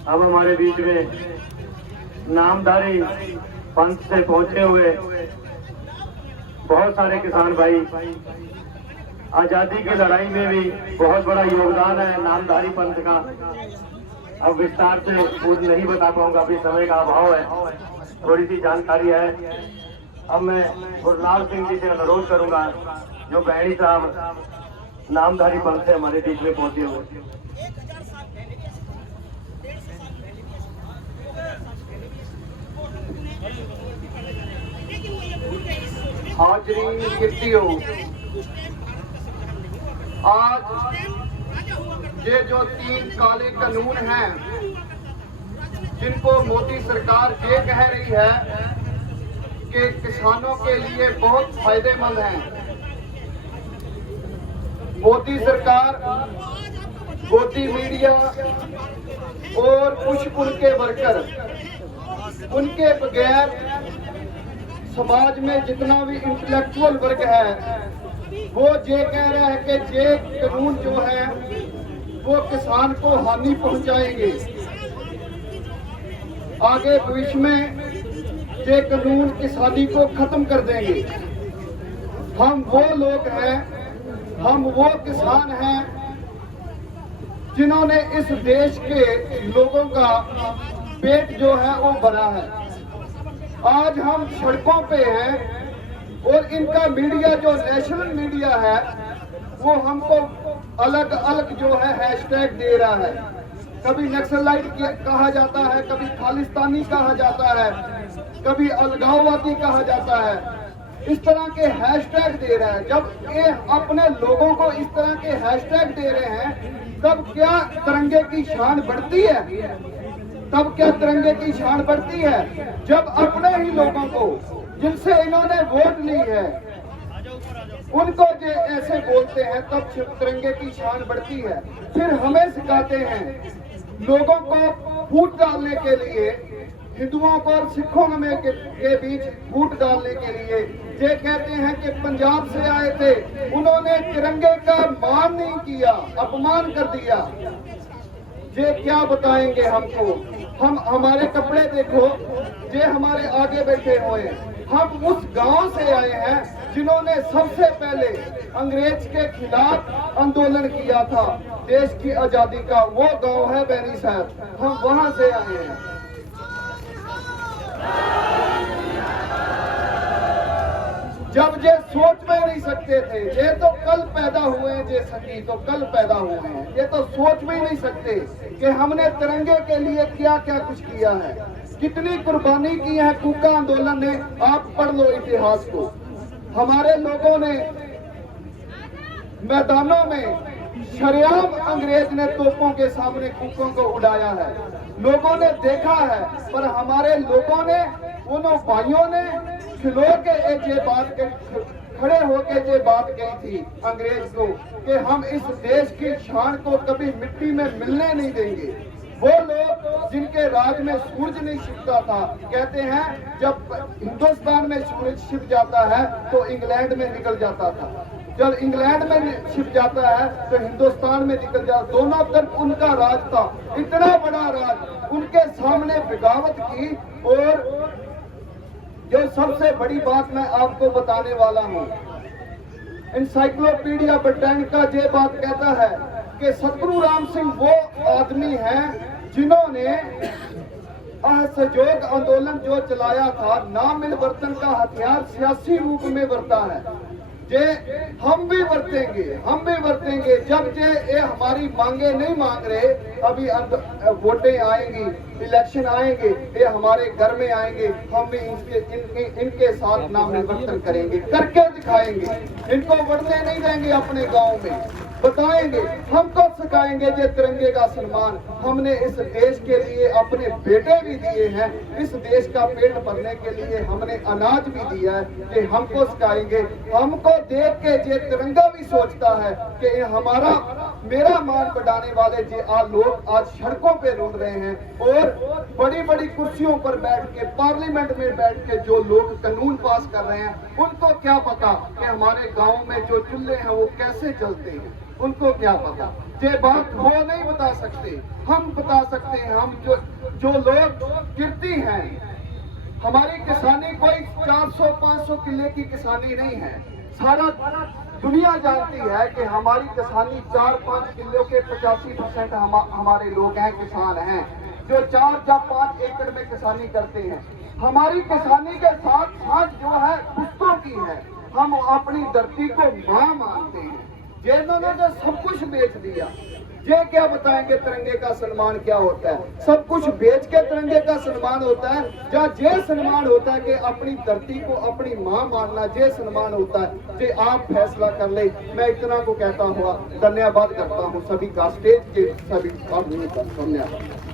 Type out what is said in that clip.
अब हमारे बीच में नामधारी पंथ से पहुंचे हुए बहुत सारे किसान भाई, आजादी की लड़ाई में भी बहुत बड़ा योगदान है नामधारी पंथ का। अब विस्तार से पूर्ण नहीं बता पाऊंगा, अभी समय का अभाव है, थोड़ी सी जानकारी है। अब मैं गुरलाल सिंह जी से अनुरोध करूंगा जो बहनी साहब नामधारी पंथ से हमारे बीच में पहुंचे हुए। हाजरीन कीर्तियों, आज ये जो 3 काले कानून हैं जिनको मोदी सरकार ये कह रही है कि किसानों के लिए बहुत फायदेमंद हैं, मोदी सरकार, गोदी मीडिया और कुछ उनके वर्कर, उनके बगैर समाज में जितना भी इंटेलेक्चुअल वर्ग है वो ये कह रहा है कि ये कानून जो है वो किसान को हानि पहुंचाएंगे। आगे भविष्य में ये कानून किसानी को खत्म कर देंगे। हम वो लोग हैं, हम वो किसान हैं जिन्होंने इस देश के लोगों का पेट जो है वो भरा है। आज हम सड़कों पे हैं और इनका मीडिया जो नेशनल मीडिया है वो हमको अलग अलग जो है हैशटैग दे रहा है। कभी नक्सलाइट कहा जाता है, कभी खालिस्तानी कहा जाता है, कभी अलगाववादी कहा जाता है, इस तरह के हैशटैग दे रहा है। जब ये अपने लोगों को इस तरह के हैशटैग दे रहे हैं तब क्या तिरंगे की शान बढ़ती है? तब क्या तिरंगे की शान बढ़ती है? जब अपने ही लोगों को जिनसे इन्होंने वोट ली है उनको जो ऐसे बोलते हैं तब तिरंगे की शान बढ़ती है। फिर हमें सिखाते हैं लोगों को फूट डालने के लिए, हिंदुओं को और सिखों में के बीच फूट डालने के लिए। ये कहते हैं कि पंजाब से आए थे, उन्होंने तिरंगे का मान नहीं किया, अपमान कर दिया। ये क्या बताएंगे हमको? हम हमारे कपड़े देखो, ये हमारे आगे बैठे हुए, हम उस गांव से आए हैं जिन्होंने सबसे पहले अंग्रेज के खिलाफ आंदोलन किया था देश की आजादी का। वो गांव है बैनी साहब, हम वहां से आए हैं। जब ये सोच में नहीं सकते थे, ये तो कल पैदा हुए हैं, ये सखी तो कल पैदा हुए हैं, ये तो सोच में ही नहीं सकते कि हमने तिरंगे के लिए क्या क्या कुछ किया है, कितनी कुर्बानी की है कूका आंदोलन ने। आप पढ़ लो इतिहास को। हमारे लोगों ने मैदानों में शरेआम अंग्रेज ने तोपों के सामने कूकों को उड़ाया है, लोगों ने देखा है। पर हमारे लोगों ने, उन भाइयों ने खिलो के ये बात खड़े होके ये बात कही थी अंग्रेज को कि हम इस देश की शान को कभी मिट्टी में मिलने नहीं देंगे। वो लोग जिनके राज में सूरज नहीं छिपता था, कहते हैं जब हिंदुस्तान में सूरज छिप जाता है तो इंग्लैंड में निकल जाता था, जब इंग्लैंड में छिप जाता है तो हिंदुस्तान में निकल जाता। दोनों तरफ उनका राज था, इतना बड़ा राज। उनके सामने बगावत की। और जो सबसे बड़ी बात मैं आपको बताने वाला हूँ, एनसाइक्लोपीडिया ब्रिटानिका ये बात कहता है कि सतगुरु राम सिंह वो आदमी हैं जिन्होंने असहयोग आंदोलन जो चलाया था, ना मिलवर्तन का हथियार सियासी रूप में बरता है। जे हम भी बरतेंगे जब ये हमारी मांगे नहीं मांग रहे। अभी वोटें आएंगी, इलेक्शन आएंगे, ये हमारे घर में आएंगे, हम भी इनके साथ नाम निवर्तन करेंगे, करके दिखाएंगे। इनको बढ़ने नहीं देंगे अपने गांव में, बताएंगे, हमको सिखाएंगे ये तिरंगे का सम्मान। हमने इस देश के लिए अपने बेटे भी दिए हैं, इस देश का पेट भरने के लिए हमने अनाज भी दिया है, कि हमको सिखाएंगे। हमको देख के ये तिरंगा भी सोचता है कि हमारा मेरा मान बढ़ाने वाले जो लोग आज सड़कों पे रोड रहे हैं और बड़ी बड़ी कुर्सियों पर बैठ के, पार्लियामेंट में बैठ के जो लोग कानून पास कर रहे हैं, उनको क्या पता कि हमारे गाँव में जो चूल्हे हैं वो कैसे चलते हैं, उनको क्या पता। ये बात वो नहीं बता सकते, हम बता सकते हैं। हम जो लोग कीर्ति हैं, हमारी किसानी कोई 400-500 किले की किसानी नहीं है। सारा दुनिया जानती है कि हमारी किसानी 4-5 किलो के 85% हमारे लोग हैं, किसान हैं, जो 4 या 5 एकड़ में किसानी करते हैं। हमारी किसानी के साथ साथ जो है पुश्तों की है। हम अपनी धरती को मां मानते हैं। जिन्होंने तो सब कुछ बेच दिया, ये क्या बताएंगे तिरंगे का सम्मान क्या होता है? सब कुछ बेच के तिरंगे का सम्मान होता है, या ये सम्मान होता है कि अपनी धरती को अपनी मां मानना, ये सम्मान होता है। ये आप फैसला कर ले। मैं इतना को कहता हुआ धन्यवाद करता हूँ सभी का, स्टेज के सभी आदमी का धन्यवाद।